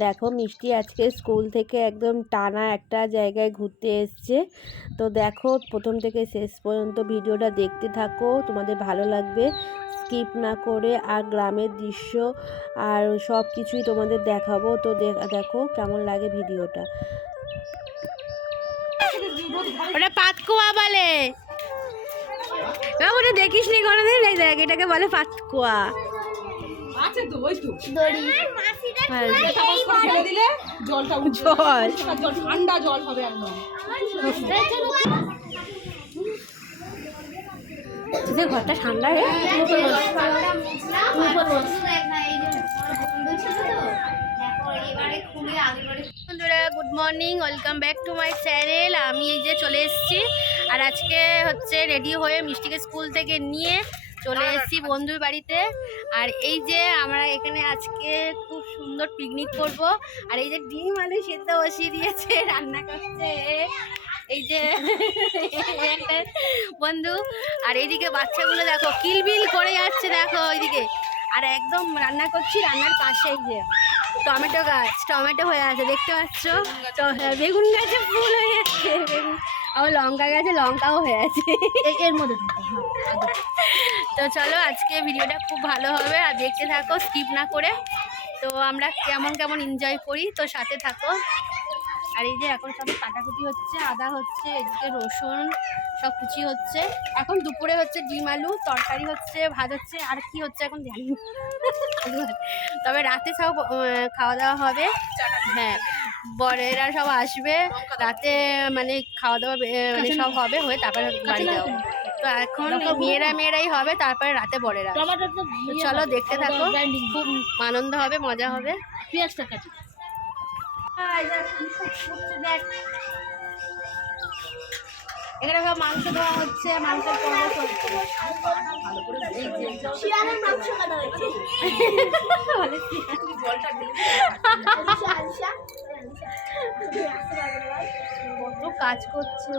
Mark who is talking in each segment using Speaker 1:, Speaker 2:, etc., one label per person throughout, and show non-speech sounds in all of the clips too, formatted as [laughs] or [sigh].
Speaker 1: দেখো মিষ্টি আজকে স্কুল থেকে একদম টানা একটা জায়গায় ঘুরতে এসছে। তো দেখো প্রথম থেকে শেষ পর্যন্ত ভিডিওটা দেখতে থাকো তোমাদের ভালো লাগবে। স্কিপ না করে আর গ্রামের দৃশ্য আর সব কিছুই তোমাদের দেখাবো। তো দেখো কেমন লাগে ভিডিওটা। ওটা পাতকুয়া বলে। ওটা দেখিস নি কোনোদিন? এই দেখ এটাকে বলে পাতকুয়া।
Speaker 2: আছে তো ওই তো।
Speaker 1: হ্যাঁ,
Speaker 2: তারপর সব ফেলে দিলে জলটা উঠবে
Speaker 1: জল
Speaker 2: পরিষ্কার জল ঠান্ডা জল হবে একদম
Speaker 1: তোদের ঘরটা ঠান্ডা রে বন্ধুরা good morning welcome back to my channel আমি এই যে চলে এসেছি আর আজকে হচ্ছে রেডি হয়ে মিষ্টিকে স্কুল থেকে নিয়ে চলে এসেছি বন্ধুর বাড়িতে। আর এই যে আমরা এখানে আজকে খুব সুন্দর পিকনিক করব। আর এই যে ডিম আলু সেদ্ধ বসিয়ে দিয়েছে রান্না করছে। এই যে একটা বন্ধু। আর এইদিকে বাচ্চাগুলো দেখো কিলবিল করে যাচ্ছে দেখো ওইদিকে। আর একদম রান্না করছি রান্নার পাশে এই যে টমেটো গাছ টমেটো হয়ে আছে দেখতে পাচ্ছ? বেগুন গাছে ফুল হয়ে যাচ্ছে বেগুন। আবার লঙ্কা গাছে লঙ্কাও হয়ে আছে। এর মধ্যে [laughs] তো চলো আজকে ভিডিওটা খুব ভালো হবে আর দেখতে থাকো স্কিপ না করে। তো আমরা কেমন কেমন এনজয় করি তো সাথে থাকো। আর এই যে এখন সব কাটাকুটি হচ্ছে আদা হচ্ছে এদিকে রসুন সব কুচি হচ্ছে। এখন দুপুরে হচ্ছে ডিম আলু তরকারি হচ্ছে ভাত হচ্ছে আর কি হচ্ছে এখন জানি। [laughs] তবে রাতে সব খাওয়া দাওয়া হবে। হ্যাঁ বরেরা সব আসবে। রাতে মানে খাওয়া দাওয়া মানে সব হবে হয়ে তারপরে বাড়ি যাব। তো এখন মেয়েরা মেয়েরাই হবে তারপরে রাতে বড়েরা চলো দেখতে থাকো খুব আনন্দ হবে মজা হবে।
Speaker 2: পেঁয়াজটা কাটি।
Speaker 1: এখানে সব মাংস দেওয়া হচ্ছে চলছে। কত কাজ করছে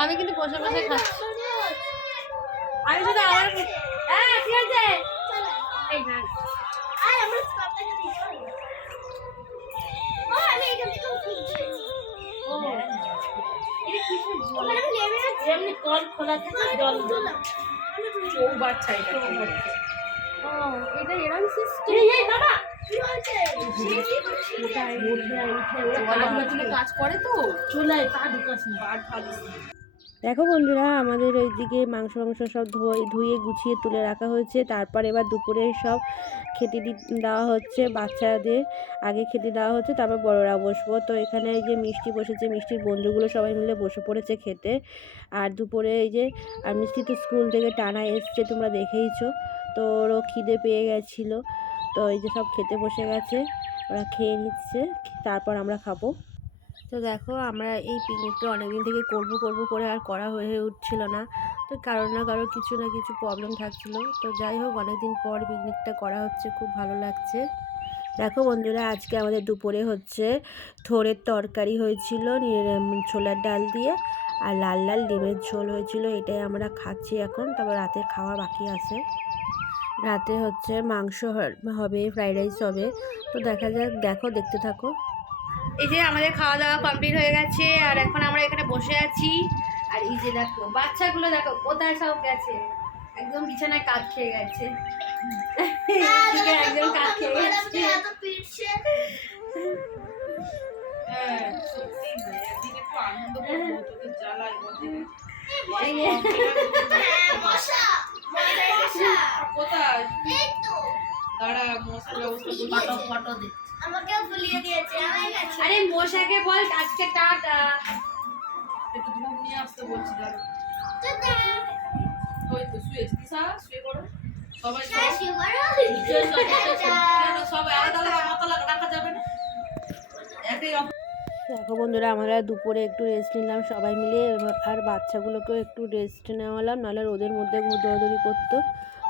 Speaker 1: আমি কিন্তু বসে বসে খাচ্ছি। আমি শুধু আমার হ্যাঁ ঠিক আছে। এই না।
Speaker 2: এমনি কল খোলা থাকে জল চৌবাচ্চা এটা
Speaker 1: ও এটা এরকম সিস্টেম
Speaker 2: কাজ করে তো চুলায় পা ঢুকাস না।
Speaker 1: দেখো বন্ধুরা, আমাদের ওইদিকে মাংস মাংস সব ধুয়ে গুছিয়ে তুলে রাখা হয়েছে। তারপর এবার দুপুরে সব খেতে দেওয়া হচ্ছে বাচ্চাদের। আগে খেতে দেওয়া হচ্ছে, তারপর বড়রা বসবো। তো এখানে এই যে মিষ্টি বসেছে, মিষ্টির বন্ধুগুলো সবাই মিলে বসে পড়েছে খেতে। আর দুপুরে এই যে, আর মিষ্টি তো স্কুল থেকে টানা এসছে, তোমরা দেখেইছো। তো ওরও খিদে পেয়ে গেছিল। তো এই যে সব খেতে বসে গেছে, ওরা খেয়ে নিচ্ছে, তারপর আমরা খাব। তো দেখো আমরা এই পিকনিকটা অনেকদিন থেকে করব করব করে আর করা হয়ে উঠছিল না। তো কারও না কারও কিছু না কিছু প্রবলেম থাকছিল। তো যাই হোক, অনেকদিন পর পিকনিকটা করা হচ্ছে, খুব ভালো লাগছে। দেখো বন্ধুরা, আজকে আমাদের দুপুরে হচ্ছে থোরের তরকারি হয়েছিল ছোলার ডাল দিয়ে, আর লাল লাল ডিমের ঝোল হয়েছিল, এটাই আমরা খাচ্ছি এখন। তবে রাতে খাওয়া বাকি আছে। রাতে হচ্ছে মাংস হবে ফ্রাইড রাইস হবে। তো দেখা যাক, দেখো, দেখতে থাকো। এই যে আমাদের খাওয়া দাওয়া কমপ্লিট হয়ে গেছে আর এখন আমরা এখানে বসে আছি। আর এই যে দেখো বাচ্চাগুলো দেখো কোথায় সব গেছে? একদম বিছানায় কাঠ খেয়ে গেছে। একদম কাঠ খেয়ে গেছে।
Speaker 2: হ্যাঁ সত্যি একদিকে একটু আনন্দ করব তোদের জ্বালায় বলতে
Speaker 1: এই যে,
Speaker 2: কোথায়? দাঁড়া মশলা ফটো ফটো
Speaker 3: আমাকেও ফুলিয়ে দিয়েছে আমার কাছে
Speaker 1: আরে মশাকে বল আজকে টাটা।
Speaker 2: একটু ধূপ নিয়ে আসতে বলছিলাম ওই তো দিশা শুয়ে পড়ো। সবাই সব- কেন সবাই আলাদা আলাদা রাখা যাবে না। একই
Speaker 1: দেখো বন্ধুরা আমরা দুপুরে একটু রেস্ট নিলাম সবাই মিলে। এবার- আর বাচ্চাগুলোকেও একটু রেস্ট নেওয়ালাম নাহলে রোদের মধ্যে দৌড়াদৌড়ি করতো।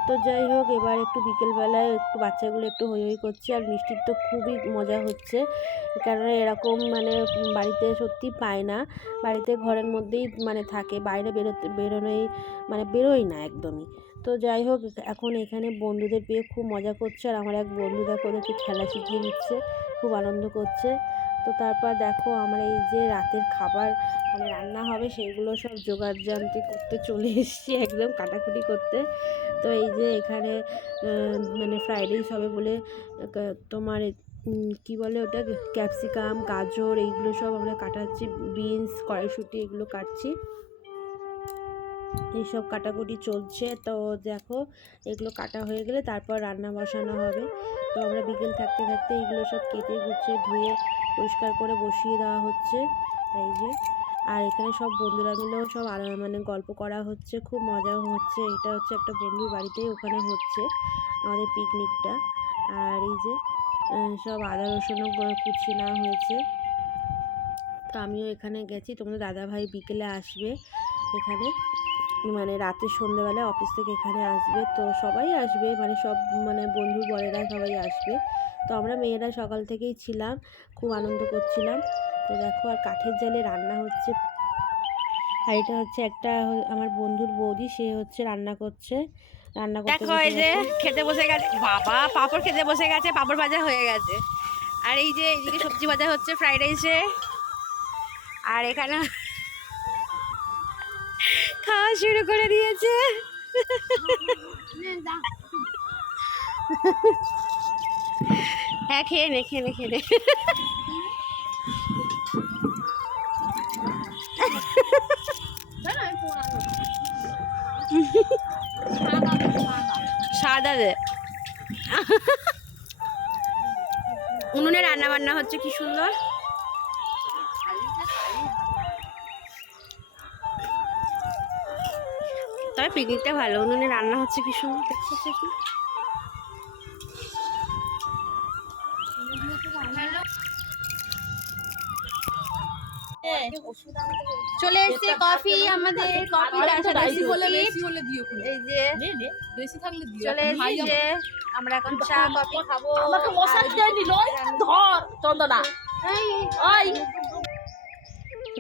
Speaker 1: তো যাই হোক, এবার একটু বিকেলবেলায় একটু বাচ্চাগুলো একটু হই হই করছে আর মিষ্টির তো খুবই মজা হচ্ছে। কারণ এরকম মানে বাড়িতে সত্যি পায় না। বাড়িতে ঘরের মধ্যেই মানে থাকে, বাইরে বেরোতে, বেরোনোই মানে বেরোই না একদমই।
Speaker 4: তো যাই হোক, এখন এখানে বন্ধুদের পেয়ে খুব মজা করছে আর আমার এক বন্ধু দেখো ওদেরকে খেলা শিখিয়ে দিচ্ছে, খুব আনন্দ করছে। তো তারপর দেখো আমার এই যে রাতের খাবার মানে রান্না হবে সেইগুলো সব জানতে করতে চলে এসেছি একদম কাটাকুটি করতে। তো এই যে এখানে মানে ফ্রাইড রাইস হবে বলে তোমার কি বলে ওটা? ক্যাপসিকাম গাজর এইগুলো সব আমরা কাটাচ্ছি বিনস কড়াইশুঁটি এগুলো কাটছি। এইসব কাটাকুটি চলছে। তো দেখো, এগুলো কাটা হয়ে গেলে তারপর রান্না বসানো হবে। তো আমরা বিকেল থাকতে থাকতে এগুলো সব কেটে গুছিয়ে ধুয়ে পরিষ্কার করে বসিয়ে দেওয়া হচ্ছে। এই যে আর এখানে সব বন্ধুরা মিলেও সব মানে গল্প করা হচ্ছে, খুব মজাও হচ্ছে। এটা হচ্ছে একটা বন্ধুর বাড়িতেই ওখানে হচ্ছে আমাদের পিকনিকটা। আর এই যে সব আদা, রসুনও কুচিয়ে নেওয়া হয়েছে। তো আমিও এখানে গেছি। তোমাদের দাদা ভাই বিকেলে আসবে এখানে। মানে রাতে সন্ধ্যেবেলায় অফিস থেকে এখানে আসবে। তো সবাই আসবে মানে সব মানে বন্ধু বরেরা সবাই আসবে। তো আমরা মেয়েরা সকাল থেকেই ছিলাম, খুব আনন্দ করছিলাম। তো দেখো আর কাঠের জালে রান্না হচ্ছে। আর এটা হচ্ছে একটা আমার বন্ধুর বৌদি সে হচ্ছে রান্না করছে। রান্না করতে
Speaker 1: দেখো এই যে খেতে বসে গেছে বাবা পাপড় খেতে বসে গেছে পাপড় ভাজা হয়ে গেছে। আর এই যে এইদিকে সবজি ভাজা হচ্ছে ফ্রাইড রাইসে। আর এখানে খাওয়া শুরু করে দিয়েছে। হ্যাঁ খেয়ে নে খেয়ে নে খেয়ে নে। সাদা দে উনুনে রান্না বান্না হচ্ছে কি সুন্দর? তবে পিকনিকটা ভালো, উনুনে রান্না হচ্ছে কি সুন্দর? দেখতে চলে এসেছে কফি আমাদের কফি
Speaker 5: বেশি হলে বেশি হলে দিও খুলে
Speaker 1: যে
Speaker 5: বেশি থাকলে দিও।
Speaker 1: চলে এসেছে আমরা এখন চা কফি খাব।
Speaker 5: আমাকে মশার দেয়নি লয় ধর চন্দনা। ওই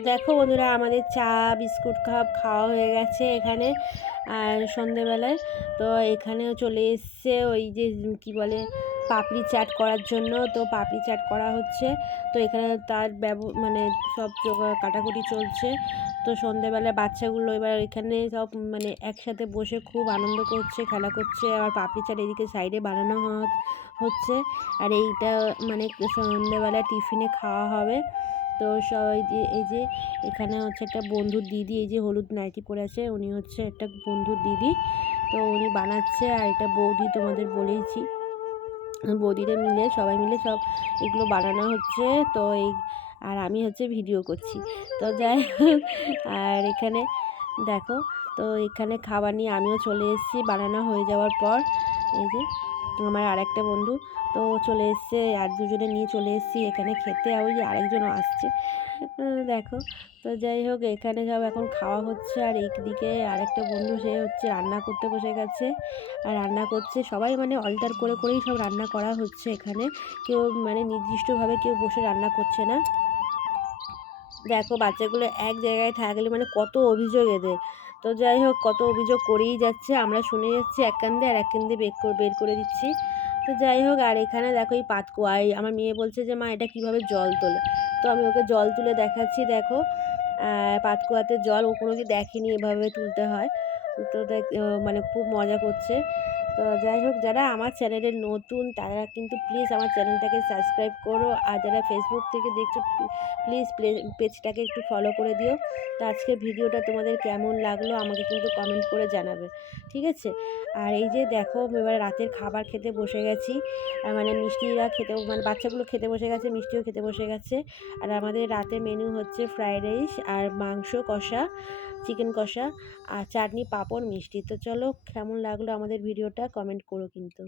Speaker 4: দেখো বন্ধুরা আমাদের চা বিস্কুট খাপ খাওয়া হয়ে গেছে এখানে আর সন্ধেবেলায়। তো এখানেও চলে এসছে ওই যে কি বলে পাপড়ি চাট করার জন্য, তো পাপড়ি চাট করা হচ্ছে। তো এখানে তার ব্যব মানে সব কাটাকুটি চলছে। তো সন্ধেবেলায় বাচ্চাগুলো এবার এখানে সব মানে একসাথে বসে খুব আনন্দ করছে, খেলা করছে। আর পাপড়ি চাট এদিকে সাইডে বানানো হচ্ছে। আর এইটা মানে সন্ধেবেলায় টিফিনে খাওয়া হবে। তো সবাই যে, এই যে এখানে হচ্ছে একটা বন্ধুর দিদি, এই যে হলুদ নাইটি পরে আছে, উনি হচ্ছে একটা বন্ধুর দিদি। তো উনি বানাচ্ছে, আর এটা বৌদি তোমাদের বলেইছি। বৌদিরা মিলে, সবাই মিলে সব এগুলো বানানো হচ্ছে। তো এই, আর আমি হচ্ছে ভিডিও করছি। তো যাই আর এখানে দেখো, তো এখানে খাবার নিয়ে আমিও চলে এসেছি। বানানো হয়ে যাওয়ার পর, এই যে আমার আর একটা বন্ধু, তো চলে এসছে, আর দুজনে নিয়ে চলে এসেছি এখানে খেতে। আর ওই যে আরেকজনও আসছে। দেখো, তো যাই হোক, এখানে সব এখন খাওয়া হচ্ছে, আর এইদিকে আরেকটা বন্ধু, সে হচ্ছে রান্না করতে বসে গেছে। আর রান্না করছে, সবাই মানে অল্টার করে করেই সব রান্না করা হচ্ছে এখানে। কেউ মানে নির্দিষ্টভাবে কেউ বসে রান্না করছে না। দেখো, বাচ্চাগুলো এক জায়গায় থাকলে মানে কত অভিযোগ এদের। তো যাই হোক, কত অভিযোগ করেই যাচ্ছে, আমরা শুনে যাচ্ছি এক কান্দে আর এক কান্দে বের করে বের করে দিচ্ছি। তো যাই হোক, আর এখানে দেখো এই পাতকুয়া আমার মেয়ে বলছে যে, মা, এটা কীভাবে জল তোলে? তো আমি ওকে জল তুলে দেখাচ্ছি, দেখো। পাতকুয়াতে জল ও কোনো দিন দেখেনি, এভাবে তুলতে হয়। তো দেখ মানে খুব মজা করছে। তো যাই হোক, যারা আমার চ্যানেলে নতুন, তারা কিন্তু প্লিজ আমার চ্যানেলটাকে সাবস্ক্রাইব করো। আর যারা ফেসবুক থেকে দেখছ প্লিজ পেজটাকে একটু ফলো করে দিও। তো আজকের ভিডিওটা তোমাদের কেমন লাগল, আমাকে কিন্তু কমেন্ট করে জানাবে। ঠিক আছে? আর এই যে দেখো, এবার রাতের খাবার খেতে বসে গেছি। মানে মিষ্টিরা খেতে মানে বাচ্চাগুলো খেতে বসে গেছে, মিষ্টিও খেতে বসে গেছে। আর আমাদের রাতের মেনু হচ্ছে ফ্রাইড রাইস আর মাংস কষা চিকেন কষা আর চাটনি পাঁপড় মিষ্টি। তো চলো কেমন লাগল আমাদের ভিডিওটা? কমেন্ট করো কিন্তু।